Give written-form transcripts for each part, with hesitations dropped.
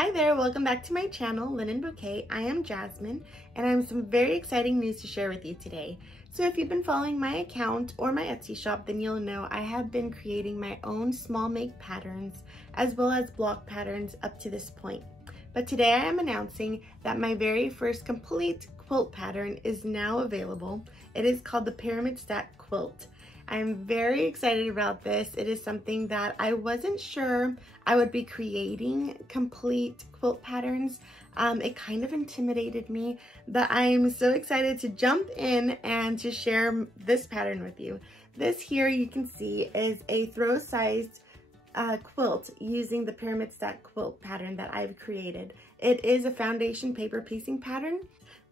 Hi there, welcome back to my channel, Linen Bouquet. I am Jasmine, and I have some very exciting news to share with you today. So if you've been following my account or my Etsy shop, then you'll know I have been creating my own small make patterns as well as block patterns up to this point. But today I am announcing that my very first complete quilt pattern is now available. It is called the Pyramid Stack Quilt. I'm very excited about this. It is something that I wasn't sure I would be creating complete quilt patterns. It kind of intimidated me, but I'm so excited to jump in and to share this pattern with you. This here you can see is a throw-sized quilt using the Pyramid Stack Quilt pattern that I've created. It is a foundation paper piecing pattern.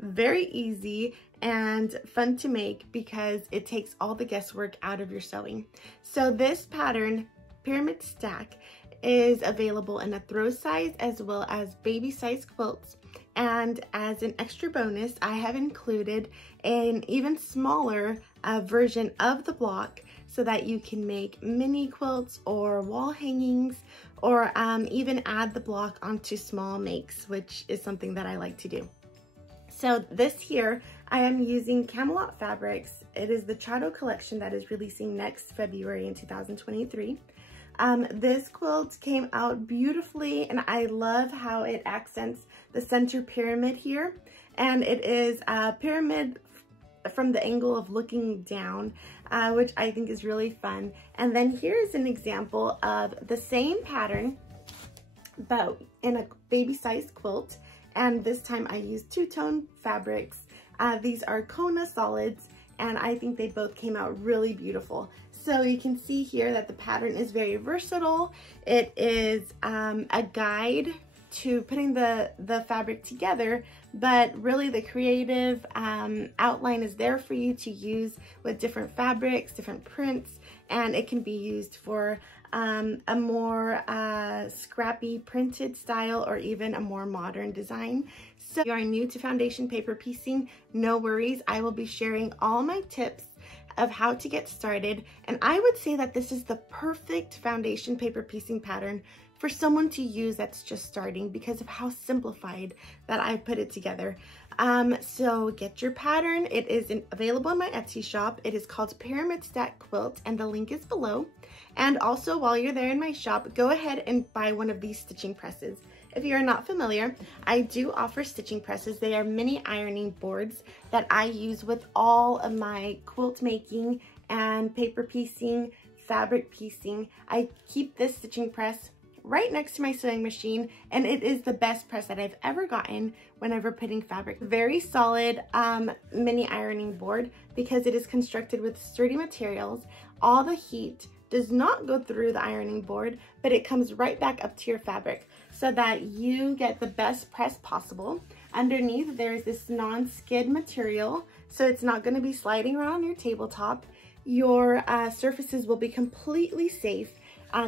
Very easy and fun to make because it takes all the guesswork out of your sewing. So this pattern, Pyramid Stack, is available in a throw size as well as baby size quilts. And as an extra bonus, I have included an even smaller version of the block so that you can make mini quilts or wall hangings, or even add the block onto small makes, which is something that I like to do. So this here, I am using Camelot Fabrics. It is the Chatto collection that is releasing next February in 2023. This quilt came out beautifully, and I love how it accents the center pyramid here. And it is a pyramid from the angle of looking down, which I think is really fun. And then here's an example of the same pattern, but in a baby size quilt. And this time I used two-tone fabrics. These are Kona solids, and I think they both came out really beautiful. So you can see here that the pattern is very versatile. It is a guide to putting the fabric together, but really the creative outline is there for you to use with different fabrics, different prints, and it can be used for a more scrappy printed style or even a more modern design. So if you are new to foundation paper piecing, no worries. I will be sharing all my tips of how to get started, and I would say that this is the perfect foundation paper piecing pattern for someone to use that's just starting because of how simplified that I put it together. So get your pattern. It is available in my Etsy shop. It is called Pyramid Stack Quilt, and the link is below. And also, while you're there in my shop, go ahead and buy one of these stitching presses. If you're not familiar, I do offer stitching presses. They are mini ironing boards that I use with all of my quilt making and paper piecing, fabric piecing. I keep this stitching press right next to my sewing machine, and it is the best press that I've ever gotten whenever putting fabric. Very solid mini ironing board because it is constructed with sturdy materials. All the heat does not go through the ironing board, but it comes right back up to your fabric so that you get the best press possible. Underneath there is this non-skid material, so it's not going to be sliding around on your tabletop. Your surfaces will be completely safe.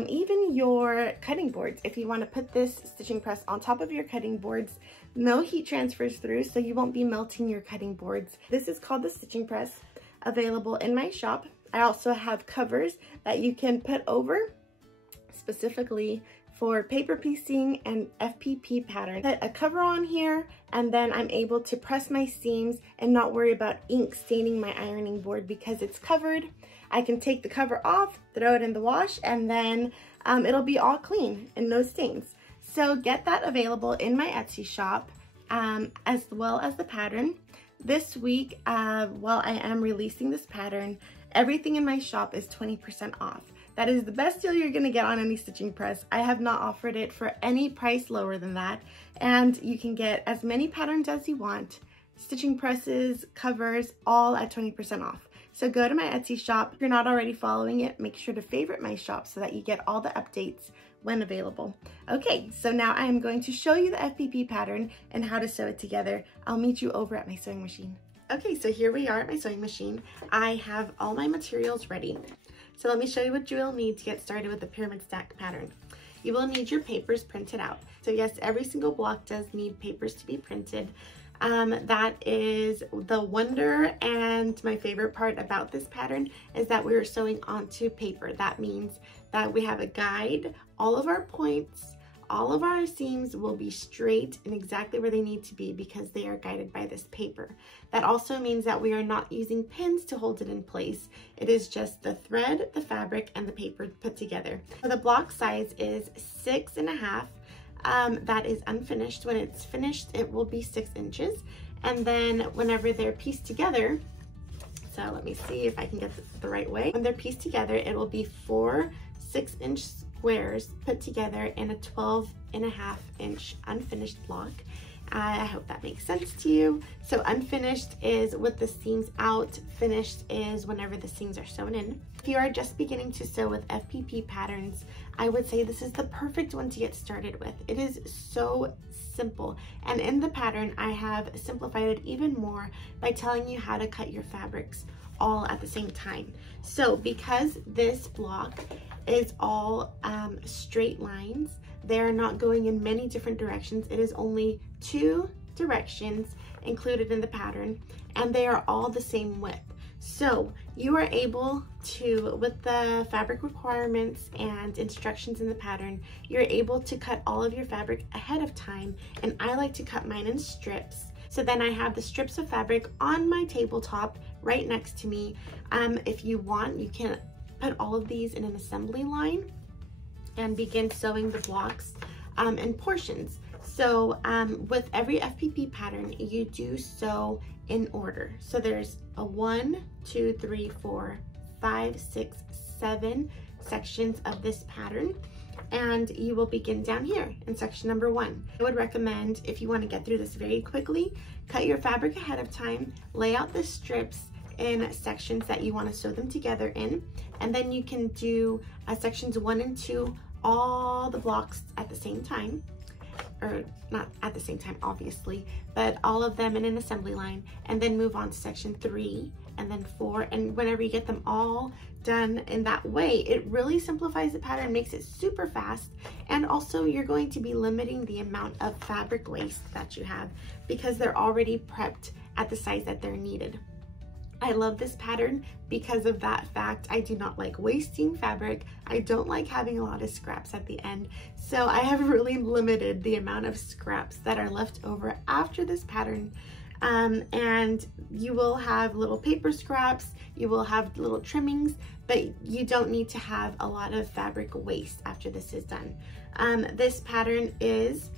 Even your cutting boards, if you want to put this stitching press on top of your cutting boards, no heat transfers through, so you won't be melting your cutting boards. This is called the stitching press, available in my shop. I also have covers that you can put over specifically for paper piecing and FPP pattern. Put a cover on here, and then I'm able to press my seams and not worry about ink staining my ironing board because it's covered. I can take the cover off, throw it in the wash, and then it'll be all clean and no stains. So get that available in my Etsy shop, as well as the pattern. This week, while I am releasing this pattern, everything in my shop is 20% off. That is the best deal you're gonna get on any stitching press. I have not offered it for any price lower than that. And you can get as many patterns as you want, stitching presses, covers, all at 20% off. So go to my Etsy shop. If you're not already following it, make sure to favorite my shop so that you get all the updates when available. Okay, so now I am going to show you the FPP pattern and how to sew it together. I'll meet you over at my sewing machine. Okay, so here we are at my sewing machine. I have all my materials ready. So let me show you what you will need to get started with the Pyramid Stack pattern. You will need your papers printed out. So yes, every single block does need papers to be printed. That is the wonder and my favorite part about this pattern is that we are sewing onto paper. That means that we have a guide, all of our points, all of our seams will be straight and exactly where they need to be because they are guided by this paper. That also means that we are not using pins to hold it in place. It is just the thread, the fabric, and the paper put together. So the block size is 6.5. That is unfinished. When it's finished, it will be 6 inches. And then whenever they're pieced together, so let me see if I can get this the right way. When they're pieced together, it will be 4 6-inch squares put together in a 12.5-inch unfinished block. I hope that makes sense to you. So unfinished is with the seams out, finished is whenever the seams are sewn in. If you are just beginning to sew with FPP patterns, I would say this is the perfect one to get started with. It is so simple, and in the pattern I have simplified it even more by telling you how to cut your fabrics all at the same time. So because this block is all straight lines, they're not going in many different directions. It is only 2 directions included in the pattern, and they are all the same width. So you are able to, with the fabric requirements and instructions in the pattern, you're able to cut all of your fabric ahead of time, and I like to cut mine in strips. So then I have the strips of fabric on my tabletop right next to me. If you want, you can put all of these in an assembly line and begin sewing the blocks in portions. So with every FPP pattern, you do sew in order. So there's a 1, 2, 3, 4, 5, 6, 7 sections of this pattern, and you will begin down here in section number 1. I would recommend, if you want to get through this very quickly, cut your fabric ahead of time, lay out the strips in sections that you want to sew them together in, and then you can do sections 1 and 2, all the blocks at the same time, or not at the same time obviously, but all of them in an assembly line, and then move on to section 3 and then 4. And whenever you get them all done in that way, it really simplifies the pattern, makes it super fast, and also you're going to be limiting the amount of fabric waste that you have because they're already prepped at the size that they're needed. I love this pattern because of that fact. I do not like wasting fabric. I don't like having a lot of scraps at the end. So I have really limited the amount of scraps that are left over after this pattern. And you will have little paper scraps, you will have little trimmings, but you don't need to have a lot of fabric waste after this is done. This pattern is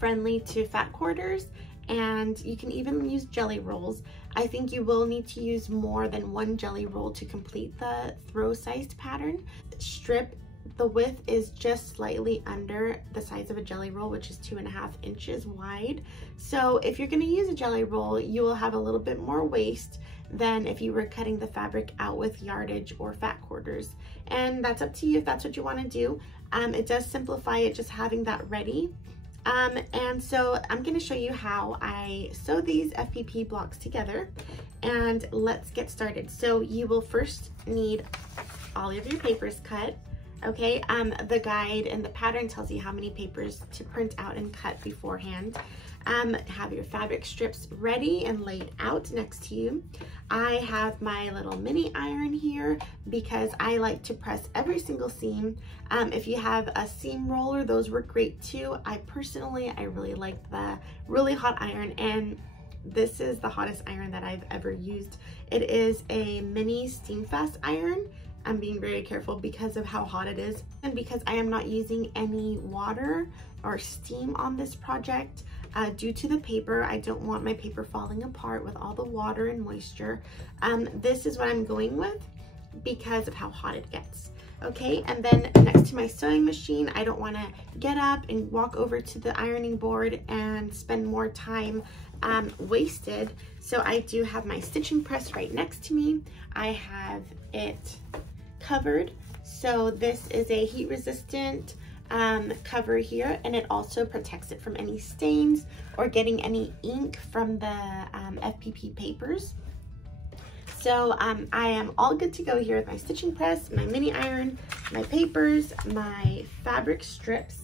friendly to fat quarters, and you can even use jelly rolls. I think you will need to use more than 1 jelly roll to complete the throw-sized pattern. Strip, the width is just slightly under the size of a jelly roll, which is 2.5 inches wide. So if you're going to use a jelly roll, you will have a little bit more waste than if you were cutting the fabric out with yardage or fat quarters. And that's up to you if that's what you want to do. It does simplify it just having that ready. And so I'm going to show you how I sew these FPP blocks together, and let's get started. So you will first need all of your papers cut. Okay, the guide and the pattern tells you how many papers to print out and cut beforehand. Have your fabric strips ready and laid out next to you. I have my little mini iron here because I like to press every single seam. If you have a seam roller, those work great too. I really like the really hot iron, and this is the hottest iron that I've ever used. It is a mini steam fast iron. I'm being very careful because of how hot it is, and because I am not using any water or steam on this project due to the paper. I don't want my paper falling apart with all the water and moisture. This is what I'm going with because of how hot it gets. Okay, and then next to my sewing machine, I don't want to get up and walk over to the ironing board and spend more time wasted. So I do have my stitching press right next to me. I have it covered. So this is a heat resistant cover here, and it also protects it from any stains or getting any ink from the FPP papers. So I am all good to go here with my stitching press, my mini iron, my papers, my fabric strips.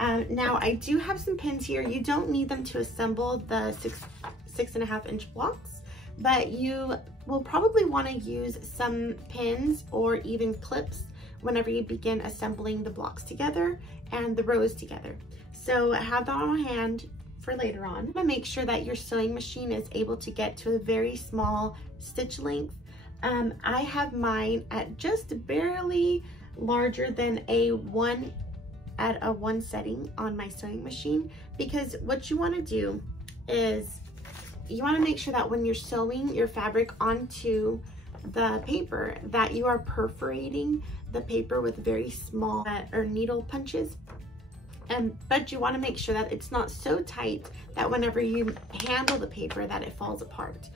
Now I do have some pins here. You don't need them to assemble the 6.5 inch blocks, but you will probably want to use some pins or even clips whenever you begin assembling the blocks together and the rows together. So have that on hand for later on. I'm gonna make sure that your sewing machine is able to get to a very small stitch length. I have mine at just barely larger than a 1 setting on my sewing machine, because what you want to do is you want to make sure that when you're sewing your fabric onto the paper that you are perforating the paper with very small or needle punches. But you want to make sure that it's not so tight that whenever you handle the paper that it falls apart,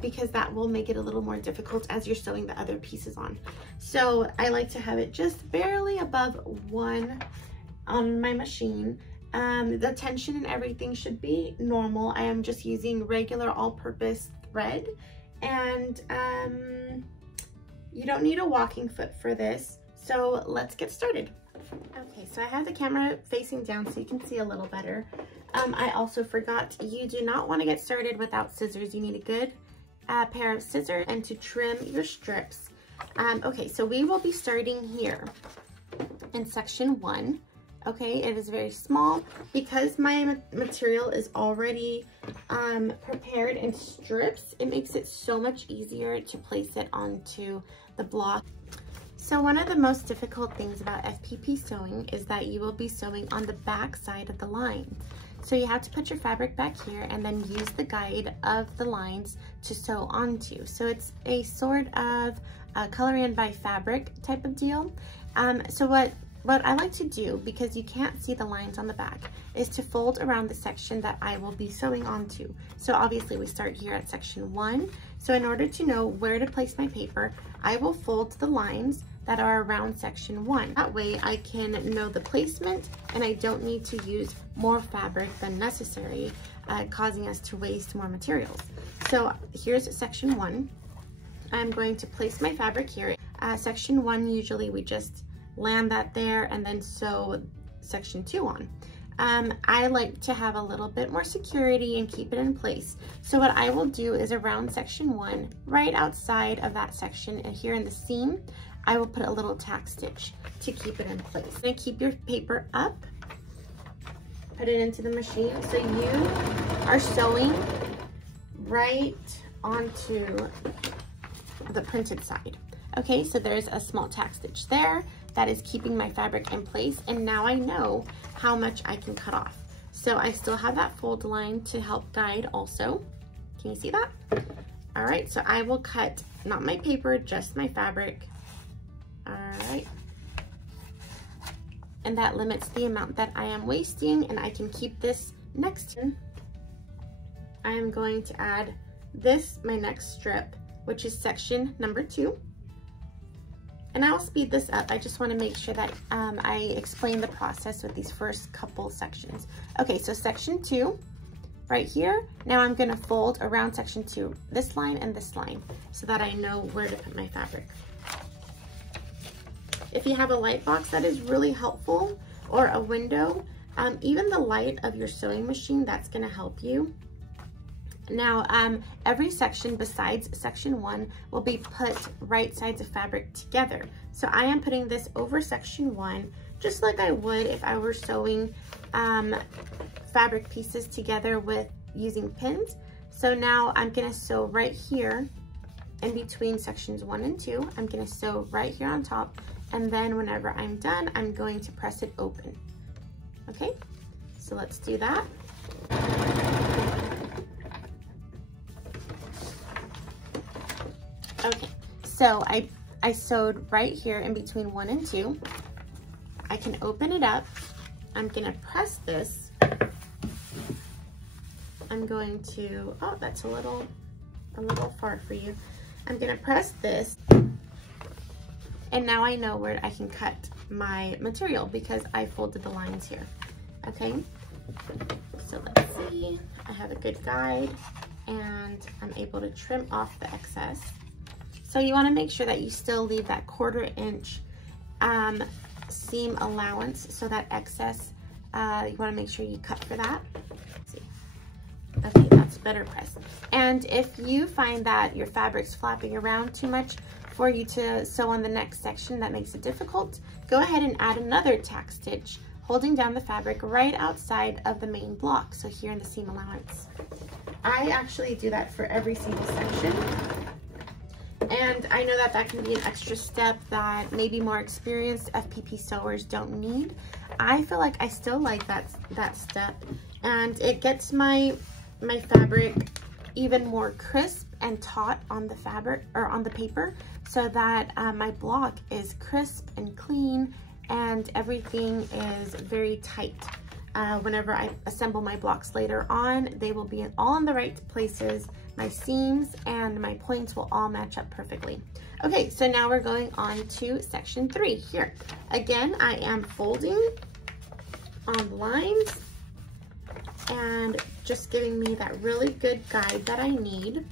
because that will make it a little more difficult as you're sewing the other pieces on. So I like to have it just barely above 1 on my machine. The tension and everything should be normal. I am just using regular all-purpose thread, and you don't need a walking foot for this. So let's get started. Okay, so I have the camera facing down so you can see a little better. I also forgot, you do not want to get started without scissors. You need a good pair of scissors and to trim your strips. Okay, so we will be starting here in section 1. Okay, it is very small. Because my material is already prepared in strips, it makes it so much easier to place it onto the block. So one of the most difficult things about FPP sewing is that you will be sewing on the back side of the line. So you have to put your fabric back here and then use the guide of the lines to sew onto. So it's a sort of color in by fabric type of deal. So what I like to do, because you can't see the lines on the back, is to fold around the section that I will be sewing onto. So obviously we start here at section 1. So in order to know where to place my paper, I will fold the lines that are around section 1. That way I can know the placement and I don't need to use more fabric than necessary, causing us to waste more materials. So here's section 1. I'm going to place my fabric here. Section 1, usually we just land that there and then sew section 2 on. I like to have a little bit more security and keep it in place. So what I will do is around section 1, right outside of that section and here in the seam, I will put a little tack stitch to keep it in place. You're gonna keep your paper up, put it into the machine. So you are sewing right onto the printed side. Okay, so there's a small tack stitch there that is keeping my fabric in place, and now I know how much I can cut off. So I still have that fold line to help guide also. Can you see that? All right, so I will cut, not my paper, just my fabric. All right. And that limits the amount that I am wasting, and I can keep this next to. I am going to add this, my next strip, which is section number 2. And I'll speed this up. I just want to make sure that I explain the process with these first couple sections. Okay, so section 2, right here. Now I'm going to fold around section 2, this line and this line, so that I know where to put my fabric. If you have a light box, that is really helpful, or a window. Even the light of your sewing machine, that's going to help you. Now, every section besides section 1 will be put right sides of fabric together. So I am putting this over section 1, just like I would if I were sewing fabric pieces together with using pins. So now I'm gonna sew right here in between sections 1 and 2. I'm gonna sew right here on top, and then whenever I'm done, I'm going to press it open. Okay, so let's do that. Okay, so I sewed right here in between 1 and 2. I can open it up. I'm gonna press this. I'm going to, oh, that's a little far for you. I'm gonna press this, and now I know where I can cut my material because I folded the lines here. Okay, so let's see. I have a good guide, and I'm able to trim off the excess. So you want to make sure that you still leave that 1/4 inch seam allowance, so that excess, you want to make sure you cut for that. Let's see. Okay, that's better press. And if you find that your fabric's flapping around too much, for you to sew on the next section that makes it difficult, go ahead and add another tack stitch, holding down the fabric right outside of the main block, so here in the seam allowance. I actually do that for every single section, and I know that that can be an extra step that maybe more experienced FPP sewers don't need. I feel like I still like that step, and it gets my fabric even more crisp and taut on the fabric or on the paper, so that my block is crisp and clean and everything is very tight. Whenever I assemble my blocks later on, they will be all in the right places. My seams and my points will all match up perfectly. Okay, so now we're going on to section 3 here. Again, I am folding on the lines and just giving me that really good guide that I need.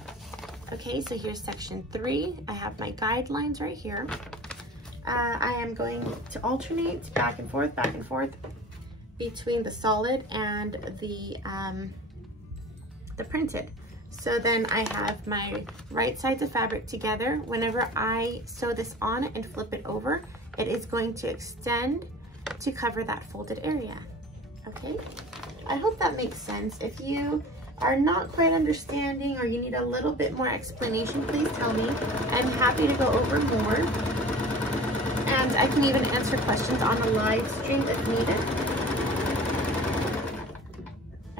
Okay, so here's section 3. I have my guidelines right here. I am going to alternate back and forth between the solid and the printed. So then I have my right sides of fabric together. Whenever I sew this on and flip it over, it is going to extend to cover that folded area. Okay, I hope that makes sense. If you are not quite understanding or you need a little bit more explanation, please tell me. I'm happy to go over more. And I can even answer questions on a live stream if needed.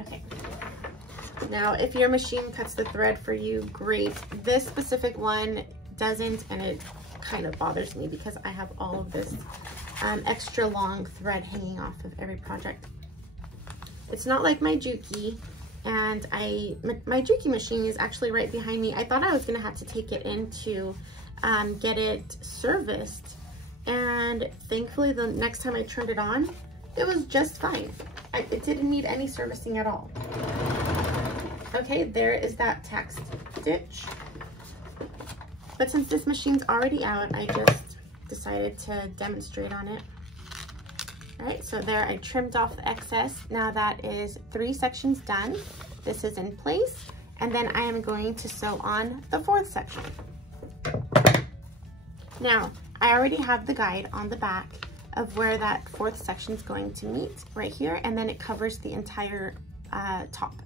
Okay. Now, if your machine cuts the thread for you, great. This specific one doesn't, and it kind of bothers me because I have all of this extra long thread hanging off of every project. It's not like my Juki, and my Juki machine is actually right behind me. I thought I was gonna have to take it in to get it serviced, and thankfully the next time I turned it on, it was just fine. It didn't need any servicing at all. Okay, there is that tack stitch. But since this machine's already out, I just decided to demonstrate on it. All right, so there I trimmed off the excess. Now that is 3 sections done. This is in place, and then I am going to sew on the 4th section. Now, I already have the guide on the back of where that 4th section is going to meet right here, and then it covers the entire top.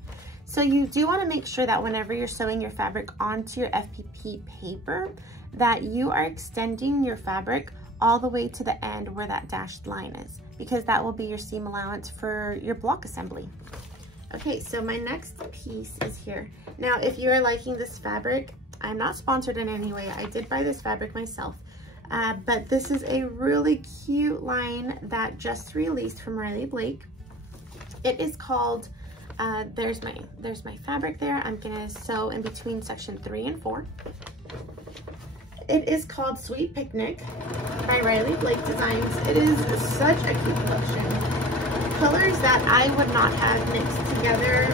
So you do want to make sure that whenever you're sewing your fabric onto your FPP paper, that you are extending your fabric all the way to the end where that dashed line is, because that will be your seam allowance for your block assembly. Okay, so my next piece is here. Now, if you are liking this fabric, I'm not sponsored in any way. I did buy this fabric myself, but this is a really cute line that just released from Riley Blake. It is called, there's my fabric there. I'm gonna sew in between section 3 and 4. It is called Sweet Picnic by Riley Blake Designs. It is such a cute collection. Colors that I would not have mixed together,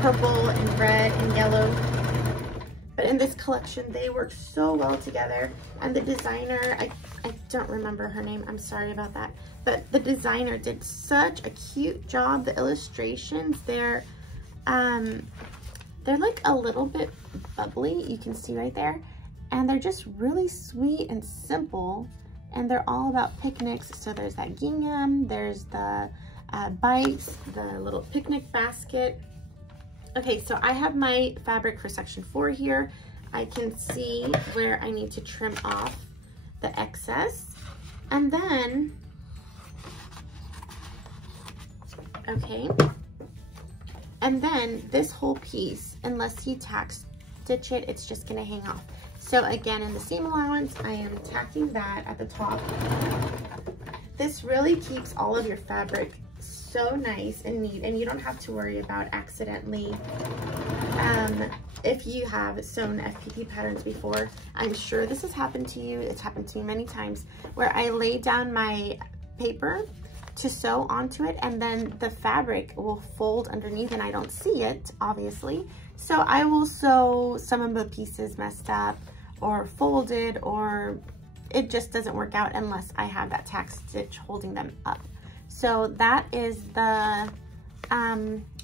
purple and red and yellow. But in this collection, they work so well together. And the designer, I don't remember her name, I'm sorry about that. But the designer did such a cute job. The illustrations, they're like a little bit bubbly, you can see right there. And they're just really sweet and simple, and they're all about picnics. So there's that gingham, there's the bites, the little picnic basket. Okay, so I have my fabric for section 4 here. I can see where I need to trim off the excess, and then, okay, and then this whole piece, unless you tack stitch it, it's just gonna hang off. So again, in the seam allowance, I am tacking that at the top. This really keeps all of your fabric so nice and neat, and you don't have to worry about accidentally, if you have sewn FPP patterns before. I'm sure this has happened to you. It's happened to me many times, where I lay down my paper to sew onto it, and then the fabric will fold underneath and I don't see it, obviously. So I will sew some of the pieces messed up or folded, or it just doesn't work out unless I have that tack stitch holding them up. So that is the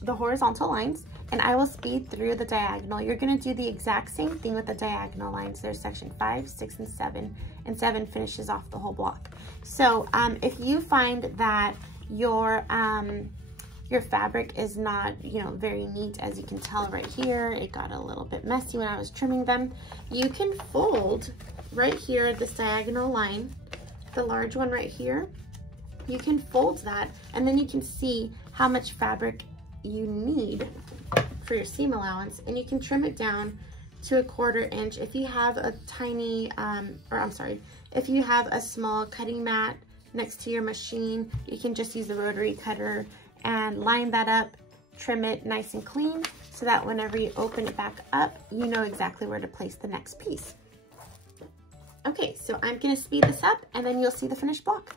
horizontal lines. and I will speed through the diagonal. You're gonna do the exact same thing with the diagonal lines. There's section 5, 6, and 7 finishes off the whole block. So if you find that your fabric is not, you know, very neat, as you can tell right here, it got a little bit messy when I was trimming them, you can fold right here this diagonal line, the large one right here. You can fold that, and then you can see how much fabric you need for your seam allowance, and you can trim it down to 1/4 inch. If you have a tiny, if you have a small cutting mat next to your machine, you can just use the rotary cutter and line that up, trim it nice and clean, so that whenever you open it back up, you know exactly where to place the next piece. Okay, so I'm gonna speed this up, and then you'll see the finished block.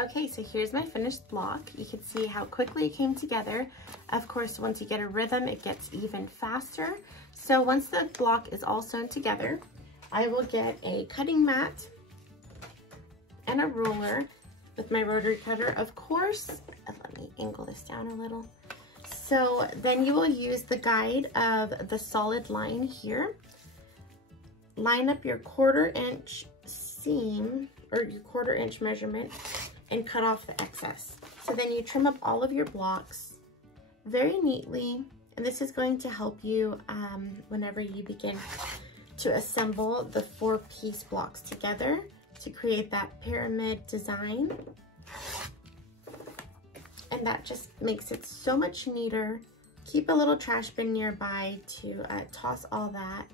Okay, so here's my finished block. You can see how quickly it came together. Of course, once you get a rhythm, it gets even faster. So once the block is all sewn together, I will get a cutting mat and a ruler with my rotary cutter, of course. Let me angle this down a little. So then you will use the guide of the solid line here. Line up your 1/4 inch seam, or your 1/4 inch measurement, and cut off the excess. So then you trim up all of your blocks very neatly, and this is going to help you whenever you begin to assemble the 4-piece blocks together to create that pyramid design. And that just makes it so much neater. Keep a little trash bin nearby to toss all that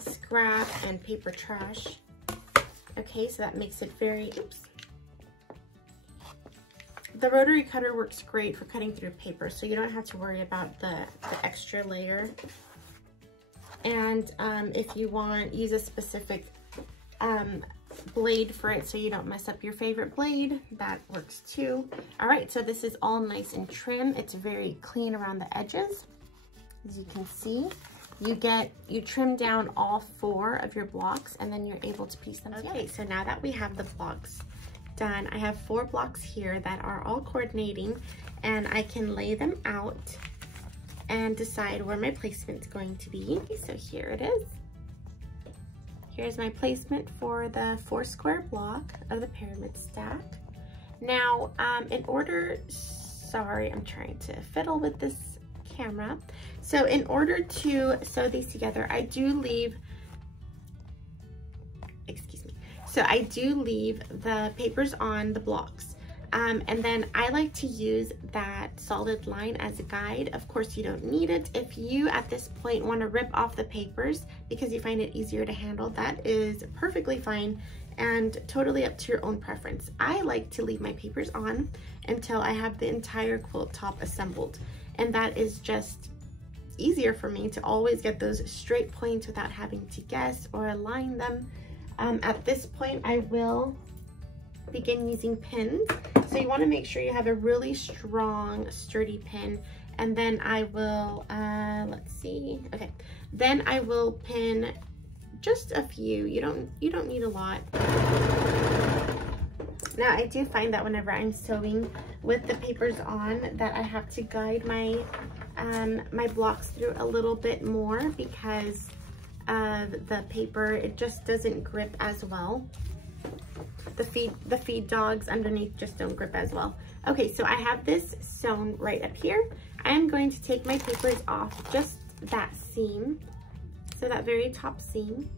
scrap and paper trash. Okay, so that makes it very, The rotary cutter works great for cutting through paper, so you don't have to worry about the extra layer. And if you want, use a specific blade for it so you don't mess up your favorite blade, that works too. All right, so this is all nice and trim. It's very clean around the edges. As you can see, you trim down all 4 of your blocks, and then you're able to piece them together. Okay, so now that we have the blocks done, I have 4 blocks here that are all coordinating, and I can lay them out and decide where my placement's going to be. So here it is. Here's my placement for the 4 square block of the pyramid stack. Now, sorry, I'm trying to fiddle with this camera. So in order to sew these together, I do leave the papers on the blocks. And then I like to use that solid line as a guide. Of course, you don't need it. If you, at this point, want to rip off the papers because you find it easier to handle, that is perfectly fine and totally up to your own preference. I like to leave my papers on until I have the entire quilt top assembled. And that is just easier for me to always get those straight points without having to guess or align them. At this point, I will begin using pins. So you want to make sure you have a really strong, sturdy pin. And then I will, okay. Then I will pin just a few. You don't need a lot. Now, I do find that whenever I'm sewing with the papers on, that I have to guide my my blocks through a little bit more because of the paper. It just doesn't grip as well. The feed dogs underneath just don't grip as well. Okay, so I have this sewn right up here. I am going to take my papers off just that seam, so that very top seam.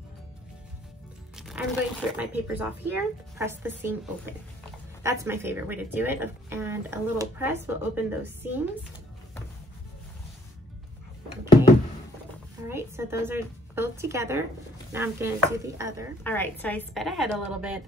I'm going to rip my papers off here, press the seam open. That's my favorite way to do it, and a little press will open those seams. Okay, all right, so those are both together. Now I'm gonna do the other. All right, so I sped ahead a little bit.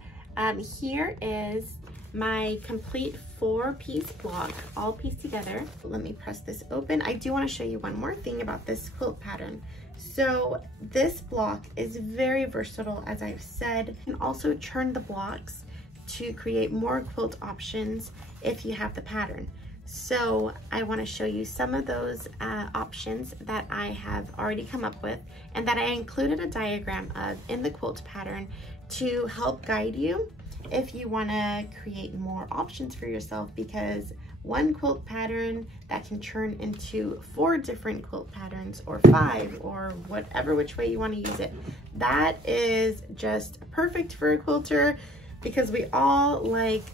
Here is my complete 4-piece block, all pieced together. Let me press this open. I do want to show you one more thing about this quilt pattern. So this block is very versatile, as I've said. You can also turn the blocks to create more quilt options if you have the pattern. So I want to show you some of those options that I have already come up with and that I included a diagram of in the quilt pattern to help guide you if you want to create more options for yourself, because one quilt pattern that can turn into 4 different quilt patterns or 5 or whatever which way you want to use it. That is just perfect for a quilter because we all like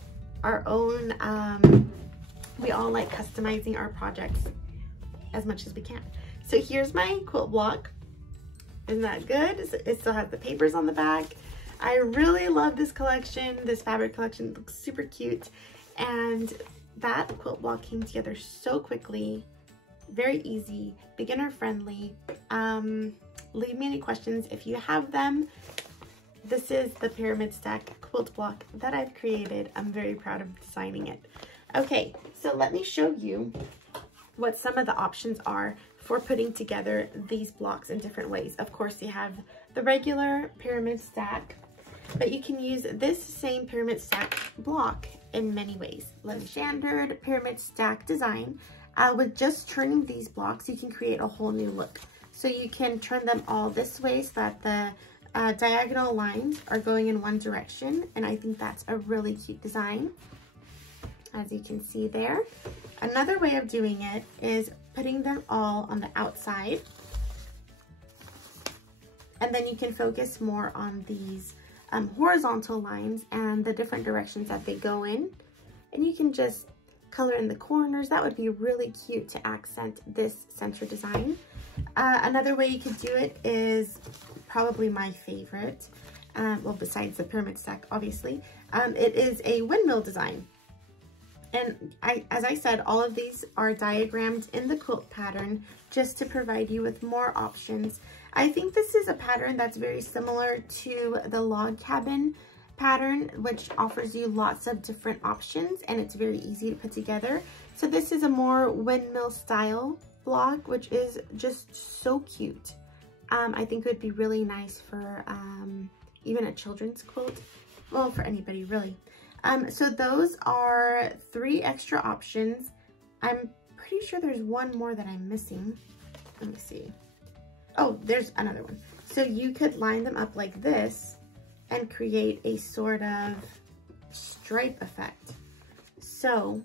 our own, we all like customizing our projects as much as we can. So here's my quilt block. Isn't that good? It still has the papers on the back. I really love this collection. This fabric collection. It looks super cute. And that quilt block came together so quickly, very easy, beginner friendly. Leave me any questions if you have them. This is the pyramid stack quilt block that I've created. I'm very proud of designing it. Okay, so let me show you what some of the options are for putting together these blocks in different ways. Of course, you have the regular pyramid stack, but you can use this same pyramid stack block in many ways. The standard pyramid stack design, with just turning these blocks, you can create a whole new look. So you can turn them all this way so that the diagonal lines are going in one direction, and I think that's a really cute design, as you can see there. Another way of doing it is putting them all on the outside, and then you can focus more on these horizontal lines and the different directions that they go in, and you can just color in the corners. That would be really cute to accent this center design. Another way you could do it is probably my favorite, well, besides the pyramid stack, obviously. It is a windmill design. And as I said, all of these are diagrammed in the quilt pattern just to provide you with more options. I think this is a pattern that's very similar to the log cabin pattern, which offers you lots of different options, and it's very easy to put together. So this is a more windmill style block, which is just so cute. I think it would be really nice for even a children's quilt. Well, for anybody really. So those are 3 extra options. I'm pretty sure there's one more that I'm missing. Let me see. Oh, there's another one. So you could line them up like this and create a sort of stripe effect. So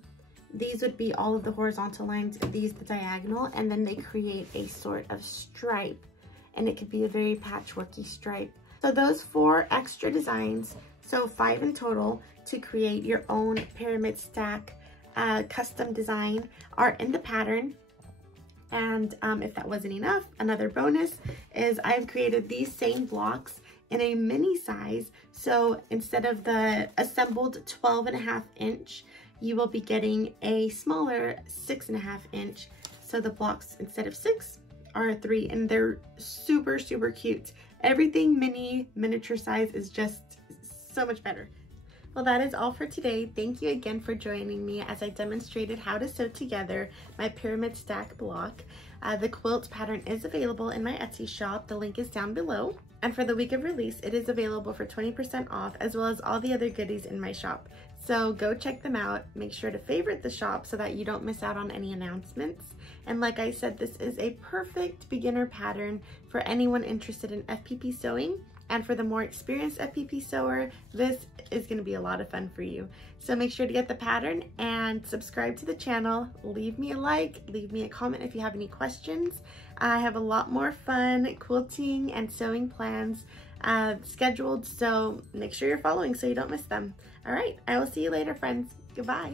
these would be all of the horizontal lines, these the diagonal, and then they create a sort of stripe, and it could be a very patchworky stripe. So those 4 extra designs, so 5 in total, to create your own pyramid stack custom design are in the pattern. And if that wasn't enough, another bonus is I've created these same blocks in a mini size. So instead of the assembled 12.5 inch, you will be getting a smaller 6.5 inch. So the blocks, instead of 6, are 3, and they're super, super cute. Everything miniature size is just so much better. Well, that is all for today. Thank you again for joining me as I demonstrated how to sew together my pyramid stack block. The quilt pattern is available in my Etsy shop. The link is down below. And for the week of release, it is available for 20% off, as well as all the other goodies in my shop. So go check them out. Make sure to favorite the shop so that you don't miss out on any announcements. And like I said, this is a perfect beginner pattern for anyone interested in FPP sewing. And for the more experienced FPP sewer, this is going to be a lot of fun for you. So make sure to get the pattern and subscribe to the channel. Leave me a like, leave me a comment if you have any questions. I have a lot more fun quilting and sewing plans scheduled, so make sure you're following so you don't miss them. All right, I will see you later, friends. Goodbye.